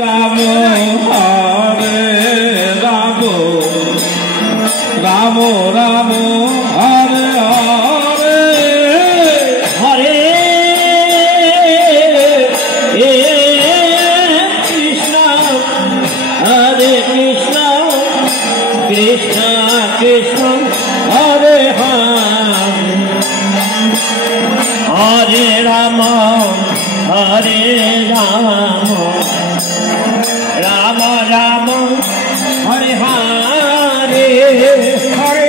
রাম হরে রাম রাম রাম হরে হরে হরে কৃষ্ণ হরে কৃষ্ণ কৃষ্ণ কৃষ্ণ হরে হরে হরে রাম হরে Ram Ram Ram Hare Hare Hare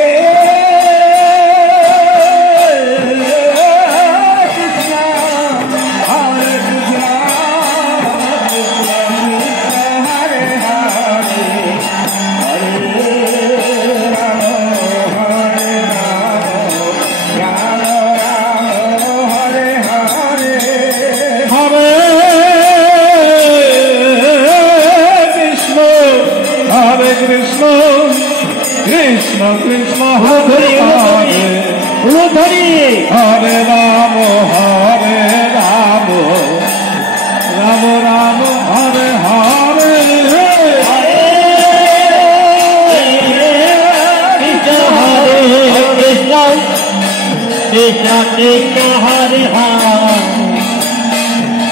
Krishna Krishna Hare Hare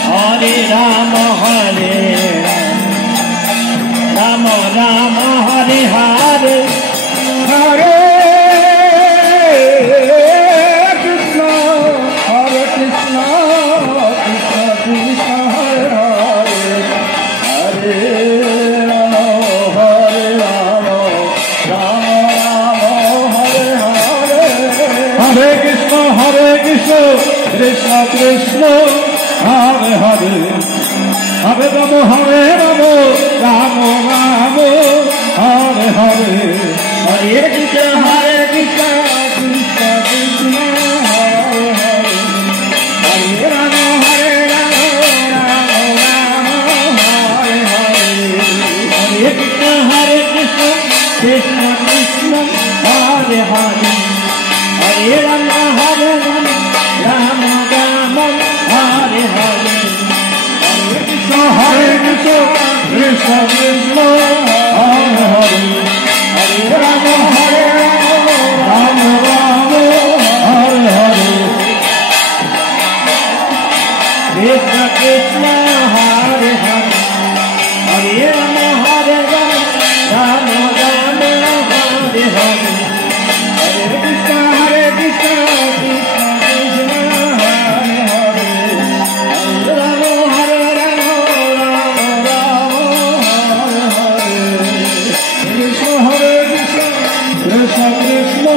Hare Rama Hare Rama Rama Rama Hare Hare Krishna Krishna Krishna Hare Hare Hare Rama Hare Rama Rama Hare Hare Hare Krishna Hare Krishna Krishna Krishna Hare Hare Hare Rama Hare Rama Rama Rama Hare Hare Hare Krishna Krishna Krishna Hare Hare Hare Rama Hare Rama Rama Rama Hare Hare Hare Krishna Krishna Krishna Hare Hare Hare Rama Hare Rama Rama Rama Hare Hare Hare Krishna Krishna Krishna Hare Hare Hare Rama Hare Rama Rama Rama Hare Hare Hare Krishna Krishna Krishna Hare Hare Hare Rama Hare Rama Rama Rama Hare Hare Krishna Krishna Hare Hare Hare Rama Hare Rama Rama Rama Hare Hare Hare Krishna Krishna Krishna Hare Hare Hare Rama Hare Rama Rama Rama Hare Hare Krishna Hare Krishna Krishna Krishna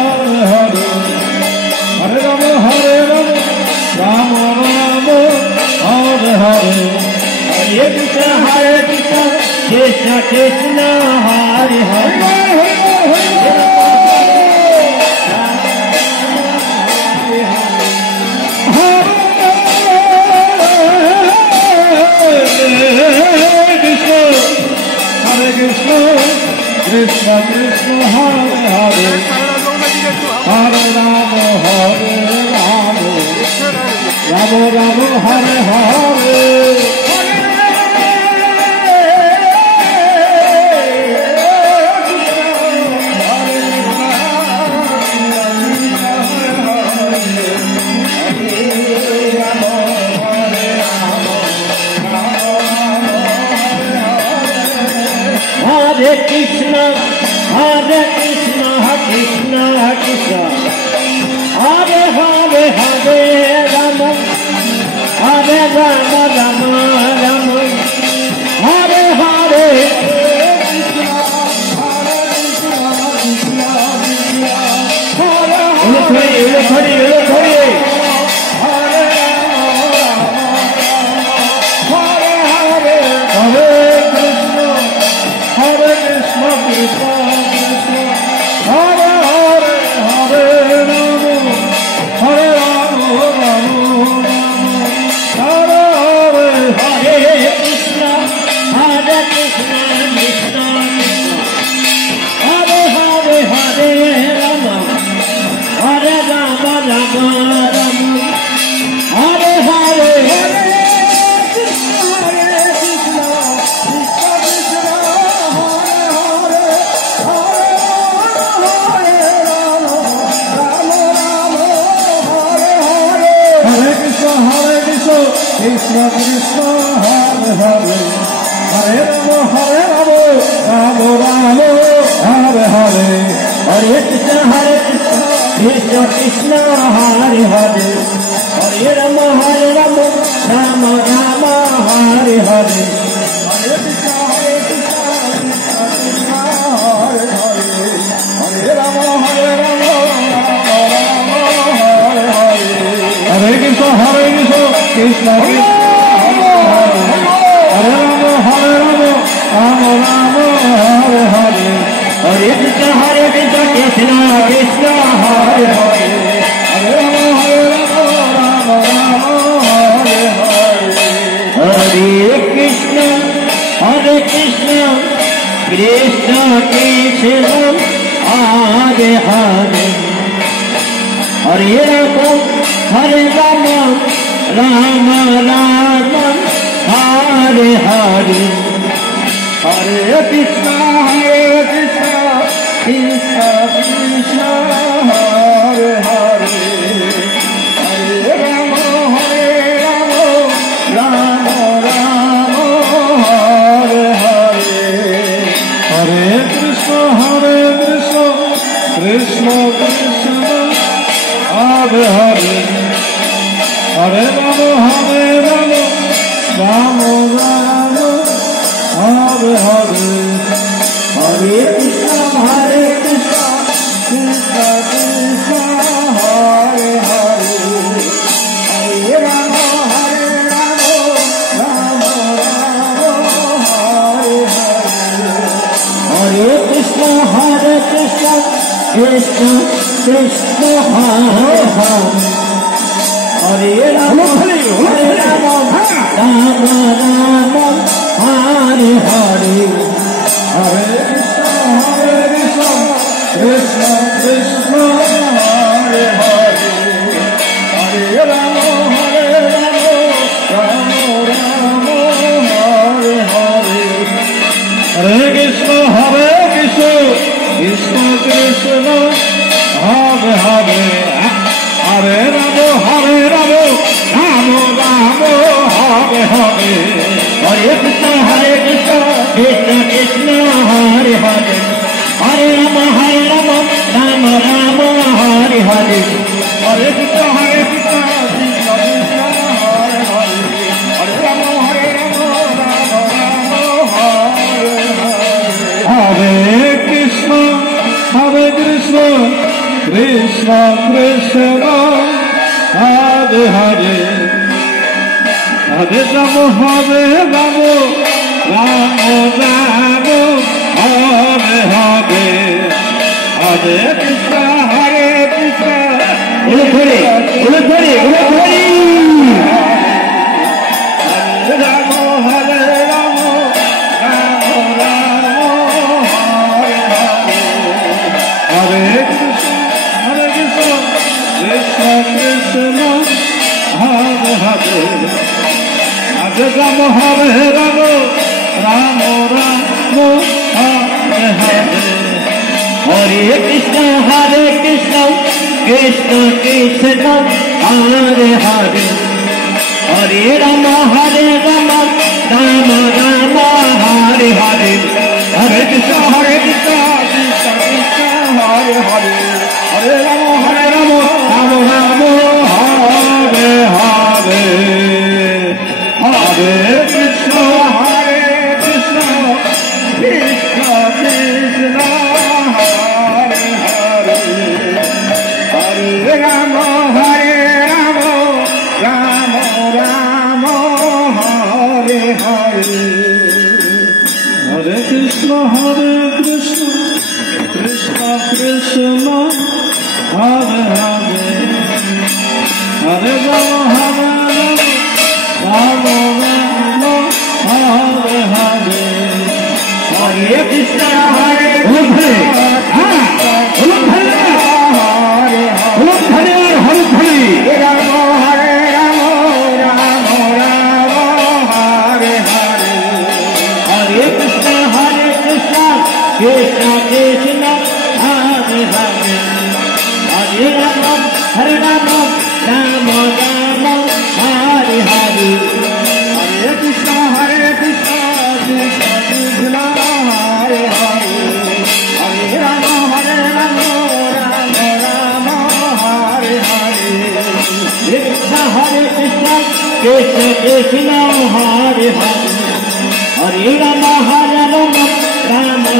Hare Hare Hare Rama Hare Rama Rama Rama Hare Hare Hare Krishna Krishna Krishna Hare Hare Krishna Krishna Hare Hare Hare Rama Hare Rama Rama Rama Hare Hare Hare Krishna Krishna Krishna Hare Hare Hare Rama Hare Rama Rama Rama Hare Hare Hare Krishna Krishna Hare Hare Hare Rama Rama Rama Hare Hare Hare Krishna Krishna Krishna Hare Hare Hare Rama Rama Rama Hare Hare Hare Krishna Krishna Hare Hare Hare Rama Rama Rama Hare Hare Hare Krishna Krishna Hare Rama Rama Rama Hare Hare Hare Krishna Krishna Krishna Hare Hare Hare Rama Rama Hare Hare Hare Krishna Krishna Krishna Hare Hare Hare Rama Rama Rama Hare Hare Hare Krishna Krishna Krishna Hare Hare Hare Rama Rama Rama Hare Hare Hare Krishna Krishna Krishna Hare Hare Hare Rama Rama Rama Hare Hare Hare Krishna Krishna Krishna Hare Hare Hare Rama Rama Rama Hare Hare Hare Krishna Krishna Krishna Hare Hare Hare Rama Rama Rama Hare Hare Hare Krishna Krishna Krishna Hare Hare Hare Rama Rama Rama Hare Hare Hare Krishna Krishna Krishna Hare Hare Hare Rama Rama Hare Hare Hare Krishna Krishna Krishna Hare Hare Hare Rama Rama Rama Hare Hare Hare Krishna Krishna Krishna Hare Hare Hare Rama Rama Hare Hare Hare Krishna Krishna Krishna Hare Hare Hare Rama Rama Rama Hare Hare Hare Krishna Hare Rama Rama Hare Krishna Krishna Krishna Hare Hare Hare Rama Rama Rama Hare Hare Hare Krishna Krishna Krishna Hare Hare Hare Rama Rama Rama Hare Hare Hare Krishna Krishna Krishna Hare Hare Hare Rama Rama Rama Hare Hare Hare Krishna Krishna Krishna Hare Hare Hare Rama Rama Rama Hare Hare Hare Krishna Krishna Krishna Hare Hare Hare Rama Rama Rama Hare Hare Hare Krishna Krishna Krishna Hare Hare Hare Rama Rama Rama Hare Hare Krishna Krishna Hare Hare Hare Rama Rama Rama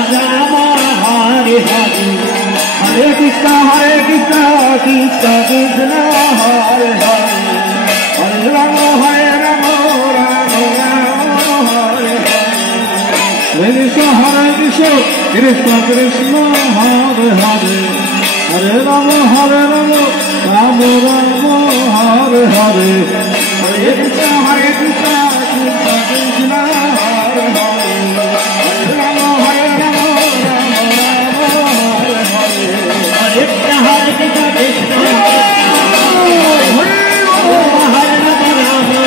Hare Hare Hare Krishna Krishna Krishna Hare Hare Hare Rama Rama Hare Hare Hare Krishna Krishna Krishna Hare Hare Hare Rama Rama Rama Hare Hare Hare Krishna Krishna Krishna Hare Hare Hare Rama Rama Hare Hare Hare Krishna Krishna Krishna Hare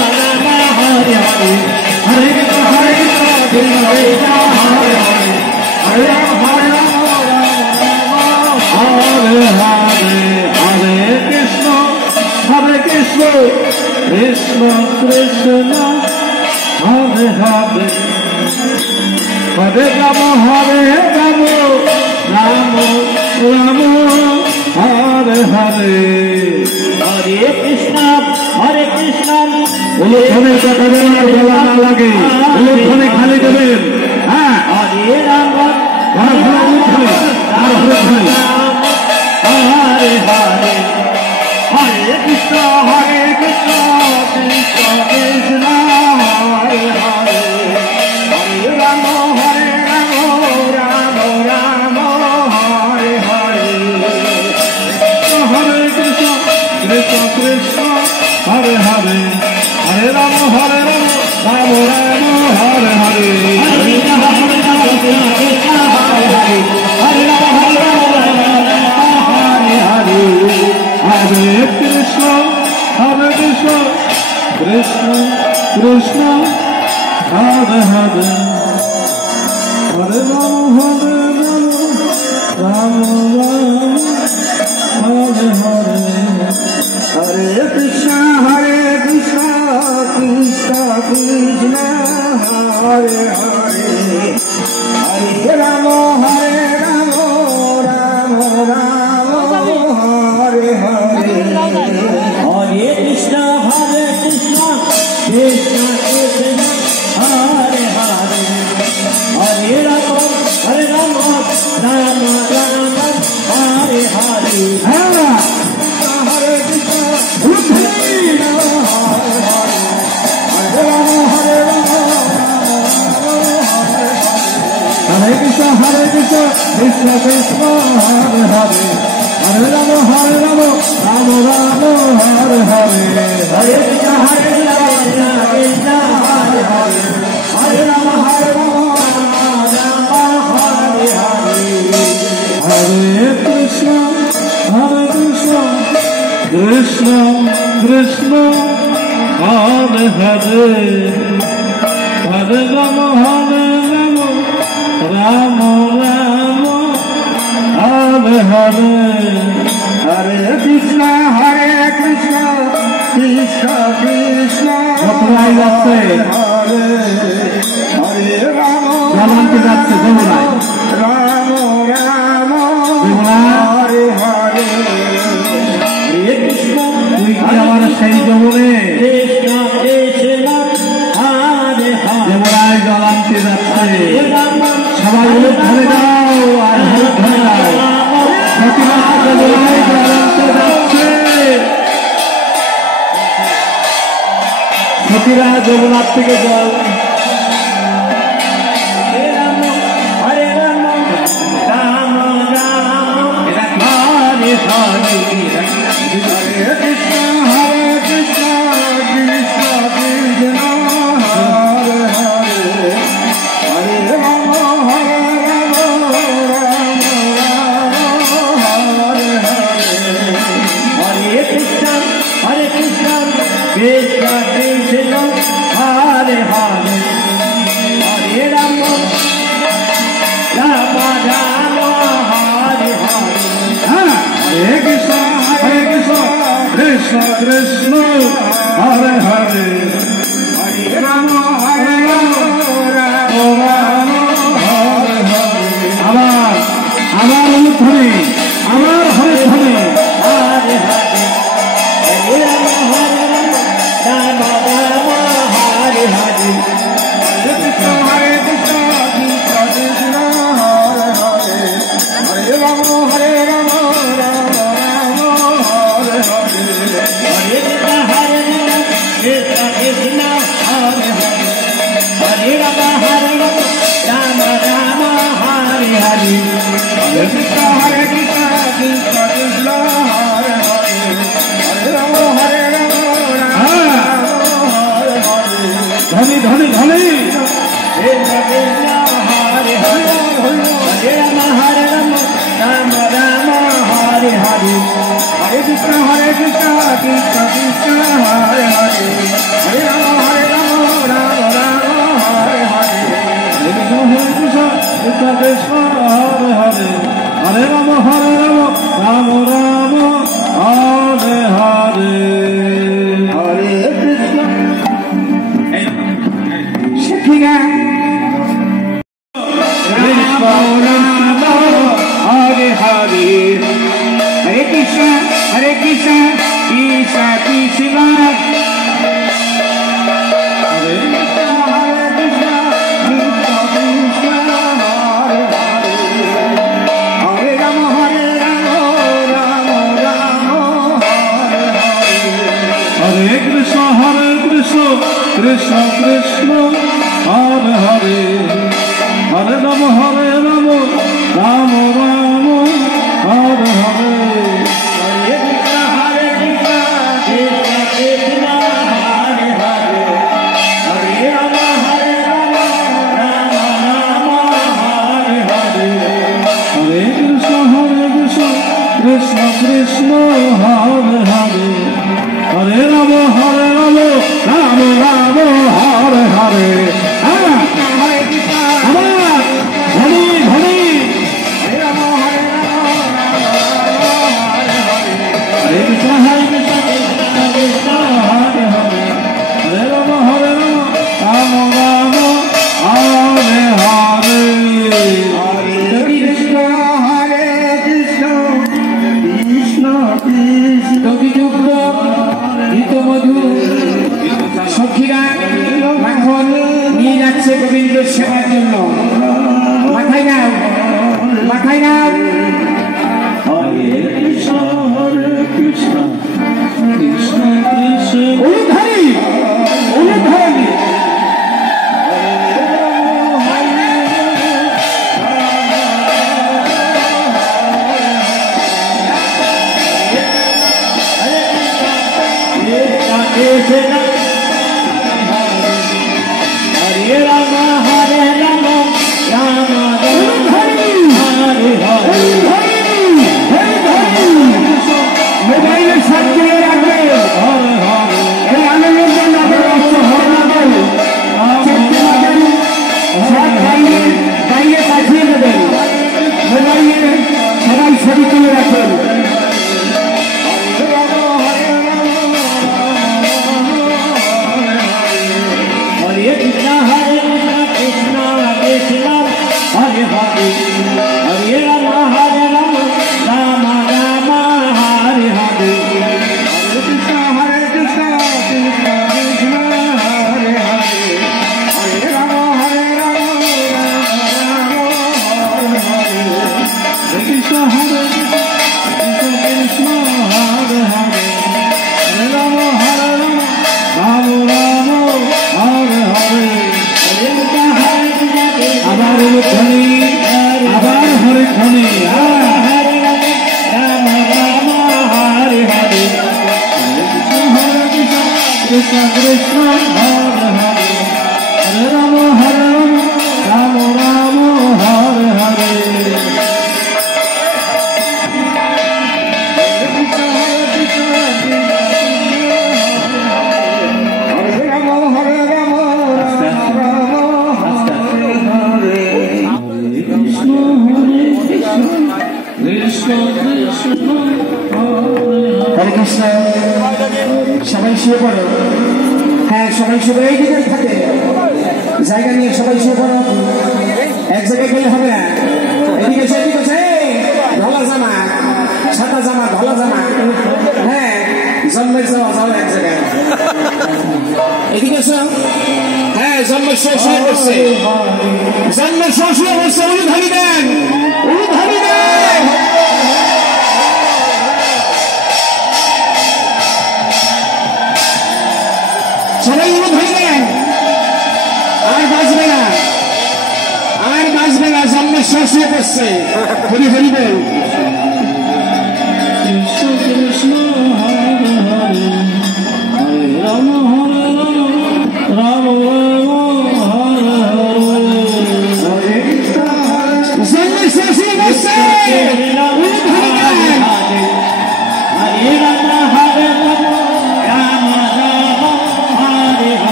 Rama Rama Hare Hare Hare Krishna Krishna Krishna Hare Hare Hare Rama Hare Hare Hare Krishna Krishna Krishna Hare Hare Hare Rama Rama Rama Hare Hare Hare Krishna বলো ফোনের কথা দেবেন আর বলা না লাগে বলো ফোনে খালি দেবেন হ্যাঁ Hare Rama Hare Hare Hare Krishna Krishna Krishna Hare Hare Hare Rama Rama Rama Hare Hare Hare Krishna Krishna Krishna Hare Hare Hare Rama Rama Rama Hare Hare Hare Rama Krishna Hare Hare Hare Rama Hare Hare Hare Krishna Krishna Krishna Hare Hare Hare Rama Rama Hare Hare Hare Krishna Krishna Krishna Hare Hare Hare Rama Rama Rama Hare Hare Hare Krishna Krishna Krishna Hare Hare Hare Rama Rama Rama Hare Hare Hare Krishna Hare Krishna Krishna Krishna Hare Hare Hare Rama Rama Rama Hare Hare Hare Krishna Krishna Hare Hare Hare Rama Rama Hare Hare Hare Krishna Krishna Krishna Hare Hare Hare Rama Rama Rama Hare Hare Hare Krishna Krishna Krishna কোথায় যাচ্ছে Hare Hare Rama জানাতে যাচ্ছে যমুনায় Rama Rama Jamuna Hare Hare Hare Krishna তুই কি আমার সেই যমুনে Krishna Krishna Hare Hare যমুনায় জল আনতে যাচ্ছে Rama সবাই হলুদ ধরে দাও আর হলুদ ধরে দাও সতীরা যমুনায় জল আনতে যাচ্ছে সতীরা যমুনার থেকে জল Hare Rama Rama Rama Hare Hare Hare Krishna Krishna Krishna Hare Hare Hare Rama Rama Hare Hare Hare Krishna Krishna Krishna Hare Hare Hare Rama Rama Rama Hare Hare Hare Krishna Krishna Krishna Hare Hare Hare Rama Rama Hare Hare আমার হলুদ ধরে আমার হলুদ ধরে Hare Hare Hare Rama Rama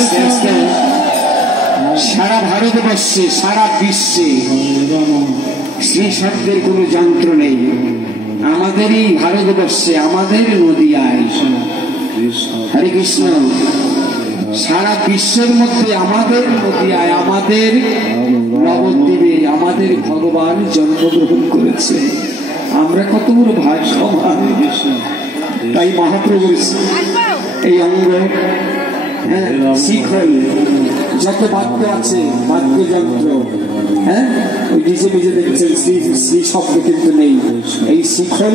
আস্তে আস্তে সারা ভারতবর্ষে সারা বিশ্বে শ্রী শব্দের কোনো যন্ত্র নেই। আমাদেরই ভারতবর্ষে আমাদের নদিয়ায় হরে কৃষ্ণ, সারা বিশ্বের মধ্যে আমাদের নদিয়ায় আমাদের নবদ্বীপে আমাদের ভগবান জন্মগ্রহণ করেছে। আমরা কত বড় ভাগ্যবান। তাই মহাপ্রভুর এই অঙ্গ, শিখল, যত বাদ্য আছে বাদ্যযন্ত্র, ওই ডিজে মিজে দেখেছেন শ্রী শব্দ কিন্তু নেই। এই শিখল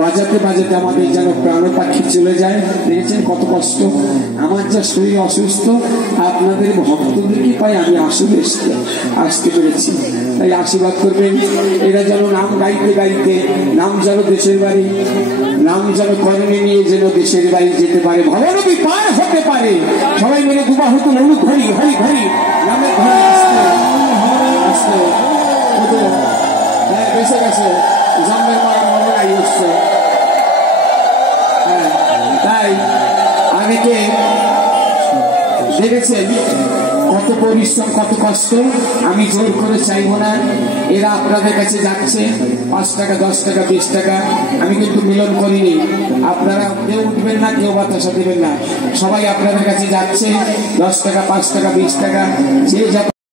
বাজাতে বাজাতে আমাদের যেন প্রাণ পাখি চলে যায়। দেখেছেন কত কষ্ট। আমার যা শরীর অসুস্থ, আপনাদের ভক্তদেরকে পাই আমি আসতে পেরেছি। তাই আশীর্বাদ করবেন, এরা যেন নাম গাইতে গাইতে নাম যেন দেশের বাড়ি, নাম যেন কর্মে নিয়ে যেন দেশের বাড়ি যেতে পারে, ভবনবী পার হতে পারে। সবাই মিলে দুবাহু তো লড়ু ঘড়ি ঘড়ি ঘড়ি নামের ঘড়ি আসতে বেঁচে গেছে জন্মের মারা মনে উঠছে। তাই অনেকে দেখেছেন কত পরিশ্রম কত কষ্ট। আমি জোর করে চাইবো না, এরা আপনাদের কাছে যাচ্ছে 5 টাকা 10 টাকা 20 টাকা, আমি কিন্তু মিলন করিনি। আপনারা কেউ উঠবেন না, কেউ বাতাসা দেবেন না, সবাই আপনাদের কাছে যাচ্ছে 10 টাকা 5 টাকা 20 টাকা যে